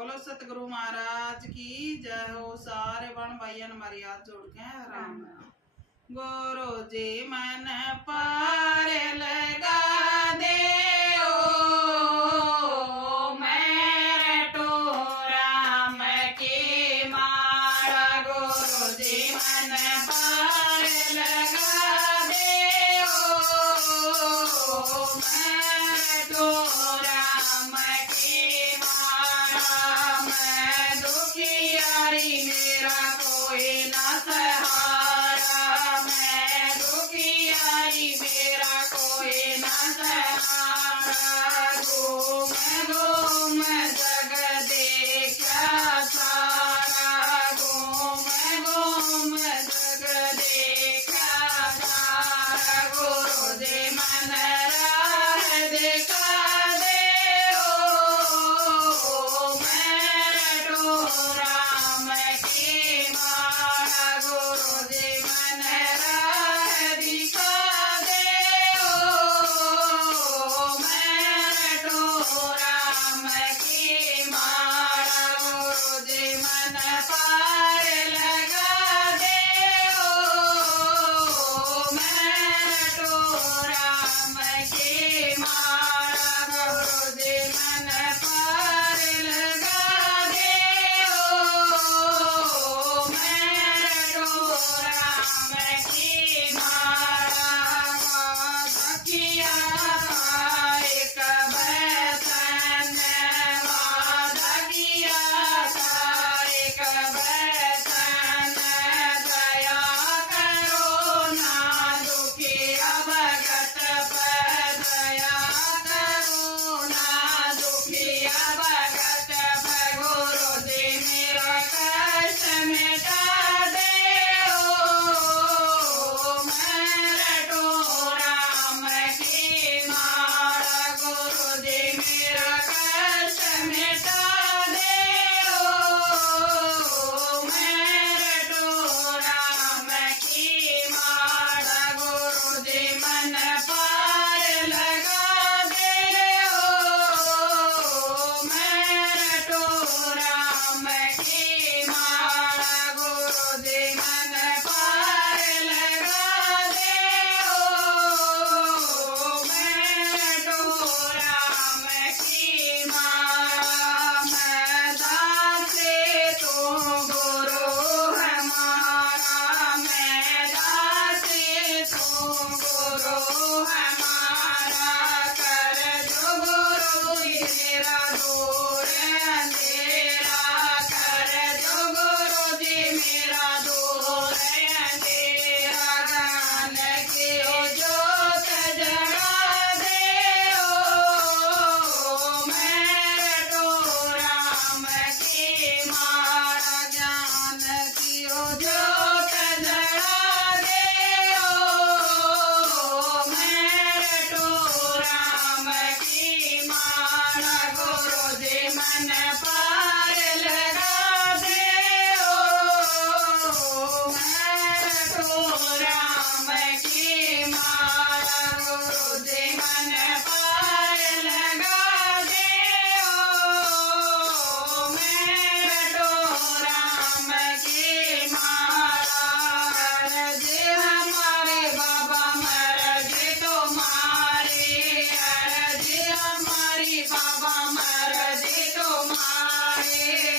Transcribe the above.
बोलो सतगुरु महाराज की जय हो। सारे बन भाइयों ने हमारी हाथ जोड़ के राम राम। गुरु जी मन पार लगा दे ओ मेरे टोरा में की मारा। गुरु जी मन पार लगा दे ओ मेरे टोरा में की मारा। मैं दुखियारी मेरा कोई ना सहारा। मैं दुखियारी मेरा कोई ना सहारा। घूम घूम जग देखा सारा। घूम घूम जग देखा सारा। गुरु जी मन राह दिखा दे ओ मेरे टोरा में की मारा। गुरु जी मन राह दिखा दे ओ मेरे टोरा में की मारा। गुरु जी मन पार लगा दे ओ मेरे टोरा में की मारा। गुरु जी मन पार लगा दे ओ मेरे टोरा में की मारा। दकिया एक बैसन दकिया एक बैसन। दया करो ना दुखिया भगत पर। दया करो ना दुखिया भगत पर। गुरु जी मेरा कष्ट मिटा दे ओ मेरे टोरा में की मारा। गुरु जी मेरा कष्ट मिटा दे ओ मेरे टोरा में की मारा। गुरु जी मन पार लगा दे ओ मेरे टोरा में की मारा। गुरु जी मन पार लगा दे ओ मेरे टोरा में की मारा। मैं दासे तो गुरु हमारा। मैं दासे तो गुरु हमारा। कर जो गुरु जी मेरा दूर अंधेरा। कर जो गुरु जी मेरा दूर अंधेरा। ज्ञान की जोत जगा दे ओ मेरे टोरा में की मारा। ज्ञान की जोत जगा दे ओ मेरे टोरा में की मारा। गुरु जी मन पार लगा दे ओ मेरे टोरा में की मारा। गुरु जी मन पार लगा दे ओ मेरे टोरा में की मारा। अर्जी हमारे बाबा मर्जी तुम्हारी। अर्जी हमारी बाबा मर्जी तुम्हारी।